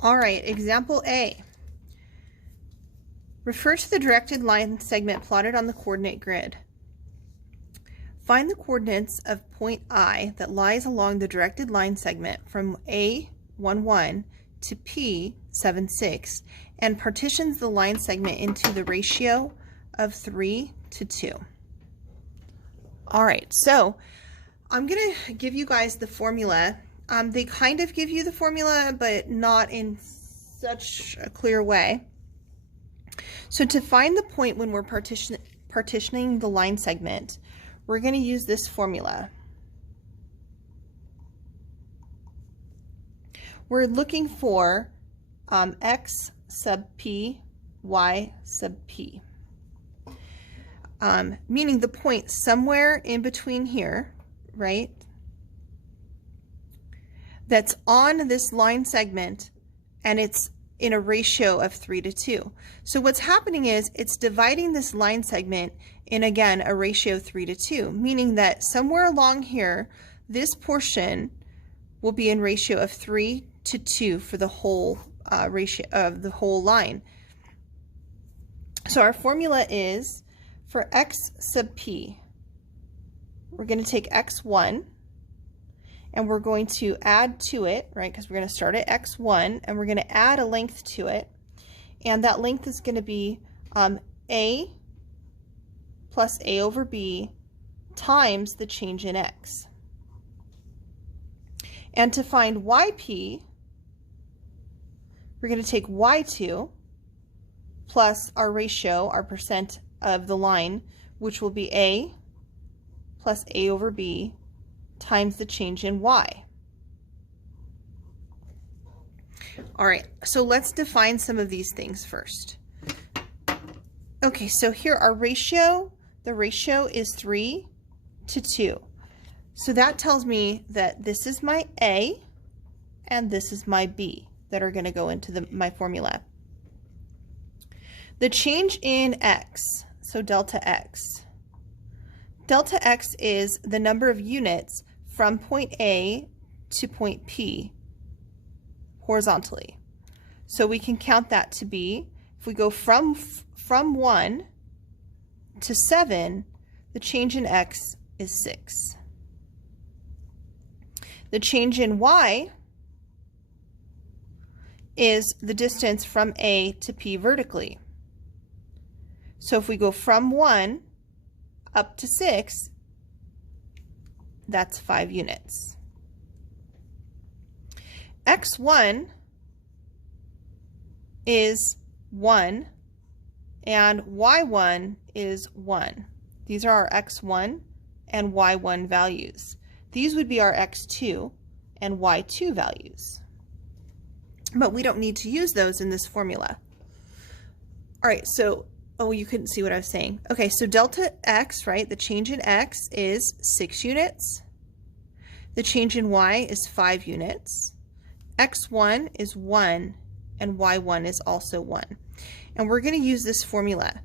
All right, example A. Refer to the directed line segment plotted on the coordinate grid. Find the coordinates of point I that lies along the directed line segment from A11 to P76 and partitions the line segment into the ratio of 3 to 2. All right, so I'm going to give you guys the formula. They kind of give you the formula, but not in such a clear way. So to find the point when we're partitioning the line segment, we're going to use this formula. We're looking for x sub p, y sub p, meaning the point somewhere in between here, right, that's on this line segment, and it's in a ratio of 3 to 2. So what's happening is it's dividing this line segment in, again, a ratio of 3 to 2, meaning that somewhere along here, this portion will be in ratio of 3 to 2 for the whole ratio of the whole line. So our formula is for x sub p, we're going to take x1, and we're going to add to it, right, because we're going to start at x1, and we're going to add a length to it. And that length is going to be a plus a over b times the change in x. And to find yp, we're going to take y2 plus our ratio, our percent of the line, which will be a plus a over b times the change in y. All right, so let's define some of these things first. Okay, so here our ratio, the ratio is 3 to 2. So that tells me that this is my A and this is my B that are going to go into my formula. The change in x, so delta x. Delta x is the number of units from point A to point P horizontally. So we can count that to be, if we go from 1 to 7, the change in x is 6. The change in y is the distance from A to P vertically. So if we go from 1 up to 6, that's 5 units. X1 is 1 and Y1 is 1. These are our X1 and Y1 values. These would be our X2 and Y2 values. But we don't need to use those in this formula. All right, so, oh, you couldn't see what I was saying. Okay, so delta X, right, the change in X is 6 units. The change in Y is 5 units. X1 is 1 and Y1 is also 1. And we're going to use this formula.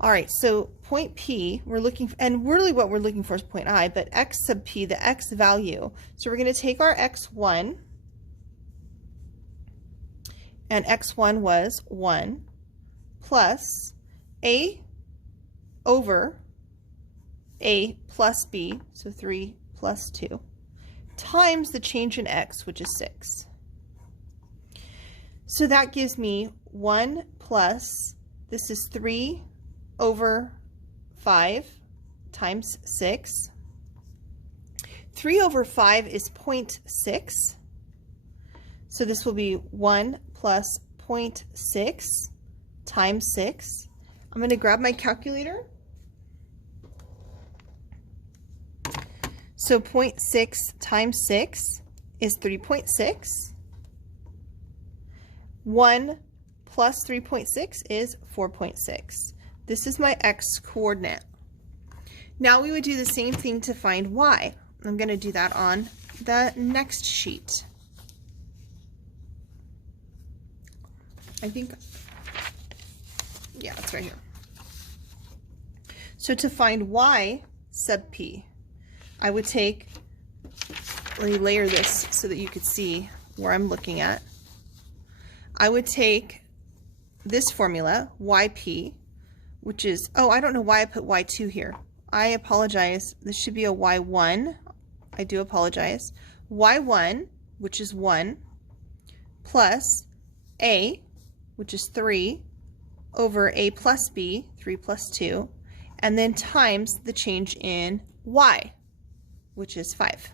All right, so point P, we're looking for, and really what we're looking for is point I, but X sub P, the X value. So we're going to take our X1, and X1 was 1, plus A over A plus B, so 3 plus 2, times the change in X, which is 6. So that gives me 1 plus, this is 3 over 5 times 6. 3 over 5 is 0.6. So this will be 1 plus 0.6 times 6. I'm going to grab my calculator. So 0.6 times 6 is 3.6. 1 plus 3.6 is 4.6. This is my X coordinate. Now we would do the same thing to find Y. I'm going to do that on the next sheet. I think, yeah, it's right here. So to find Y sub P, I would take, let me layer this so that you could see where I'm looking at. I would take this formula, yp, which is, oh, I don't know why I put y2 here. I apologize. This should be a y1. I do apologize. y1, which is 1, plus a, which is 3, over a plus b, 3 plus 2, and then times the change in y, which is 5.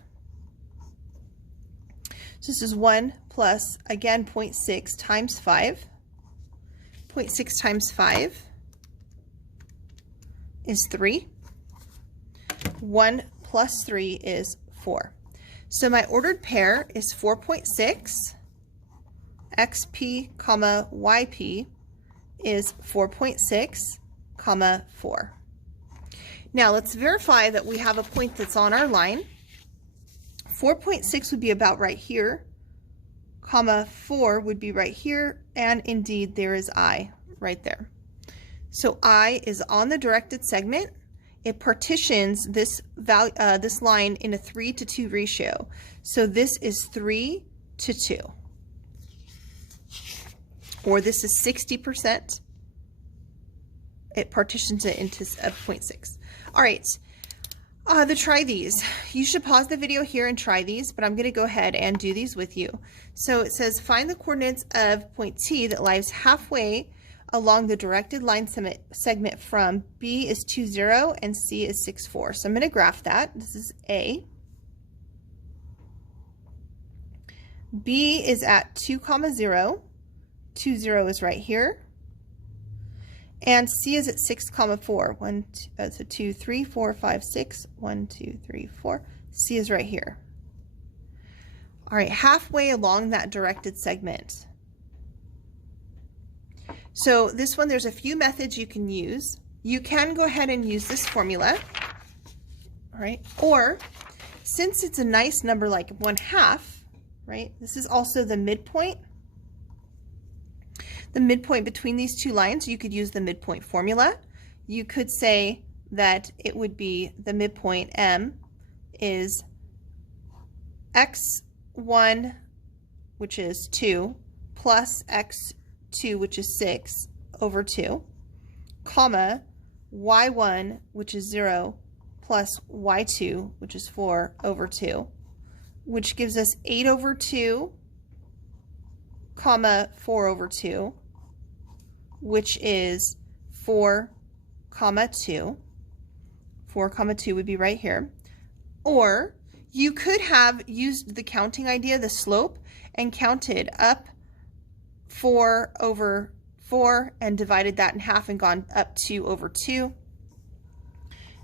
So this is 1 plus, again, 0.6 times 5. 0.6 times 5 is 3. 1 plus 3 is 4. So my ordered pair is 4.6. xp, comma, yp is 4.6, comma, 4. Now let's verify that we have a point that's on our line. 4.6 would be about right here, comma 4 would be right here, and indeed there is I right there. So I is on the directed segment. It partitions this value, this line in a 3:2 ratio. So this is 3:2, or this is 60%. It partitions it into 0.6. All right. The try these. You should pause the video here and try these, but I'm going to go ahead and do these with you. So it says find the coordinates of point T that lies halfway along the directed line segment from B is 2, 0 and C is 6, 4. So I'm going to graph that. This is A. B is at 2, 0. 2, 0 is right here. And C is at 6, 4. So 2, 3, 4, 5, 6. 1, 2, 3, 4. C is right here. All right, halfway along that directed segment. So this one, there's a few methods you can use. You can go ahead and use this formula, all right? Or since it's a nice number like 1/2, right? This is also the midpoint. The midpoint between these two lines, you could use the midpoint formula. You could say that it would be the midpoint M is x1, which is 2, plus x2, which is 6, over 2, comma, y1, which is 0, plus y2, which is 4, over 2, which gives us 8 over 2, comma, 4 over 2, which is 4, comma, 2. 4, comma, 2 would be right here. Or you could have used the counting idea, the slope, and counted up 4 over 4 and divided that in half and gone up 2 over 2.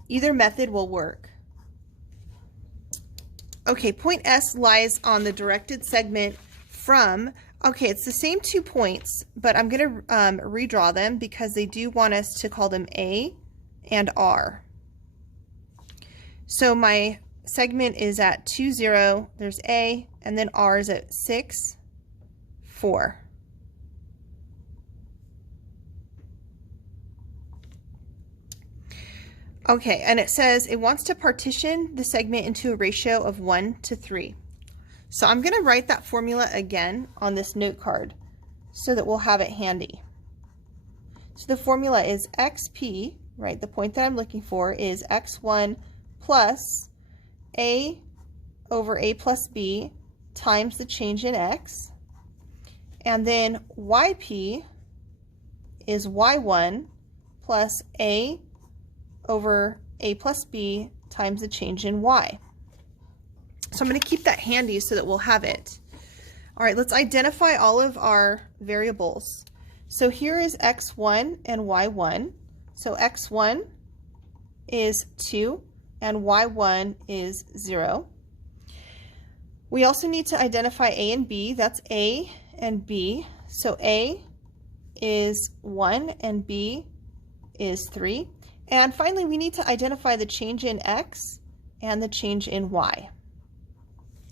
Either method will work. Okay, point S lies on the directed segment from, okay, it's the same 2 points, but I'm going to redraw them because they do want us to call them A and R. So my segment is at 2, 0, there's A, and then R is at 6, 4. Okay, and it says it wants to partition the segment into a ratio of 1:3. So I'm going to write that formula again on this note card so that we'll have it handy. So the formula is xp, right? The point that I'm looking for is x1 plus a over a plus b times the change in x. And then yp is y1 plus a over a plus b times the change in y. So I'm going to keep that handy so that we'll have it. All right, let's identify all of our variables. So here is x1 and y1. So x1 is 2 and y1 is 0. We also need to identify a and b. That's a and b. So a is 1 and b is 3. And finally, we need to identify the change in x and the change in y.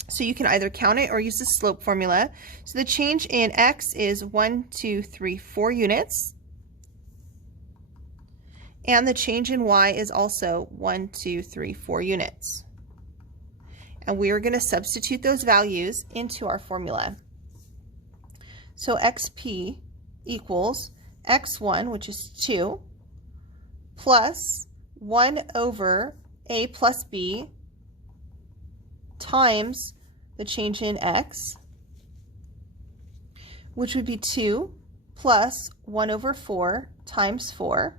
So you can either count it or use the slope formula. So the change in x is 1, 2, 3, 4 units. And the change in y is also 1, 2, 3, 4 units. And we are going to substitute those values into our formula. So xp equals x1, which is 2, plus 1 over a plus b times the change in x, which would be 2 plus 1 over 4 times 4.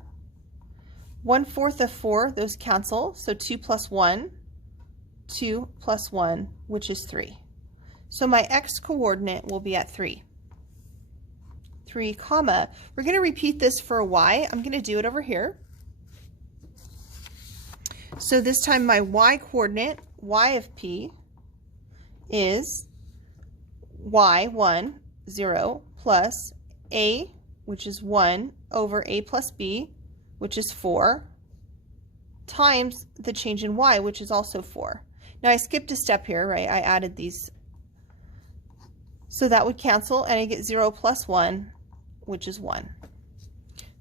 1/4 of 4, those cancel, so 2 plus 1, 2 plus 1, which is 3. So my x coordinate will be at 3. 3 comma. We're going to repeat this for y. I'm going to do it over here. So this time my y coordinate, y of p, is y1, 0, plus a, which is 1, over a plus b, which is 4, times the change in y, which is also 4. Now I skipped a step here, right? I added these. So that would cancel, and I get 0 plus 1, which is 1.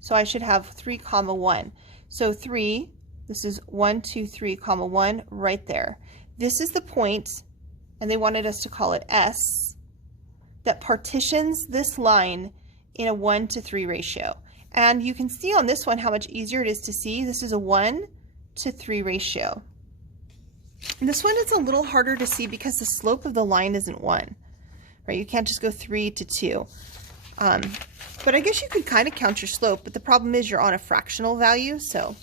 So I should have 3 comma 1. So 3, this is 1, 2, 3 comma 1 right there. This is the point, and they wanted us to call it S, that partitions this line in a 1:3 ratio. And you can see on this one how much easier it is to see. This is a 1:3 ratio. And this one is a little harder to see because the slope of the line isn't 1, right? You can't just go 3 to 2. But I guess you could kind of count your slope, but the problem is you're on a fractional value, so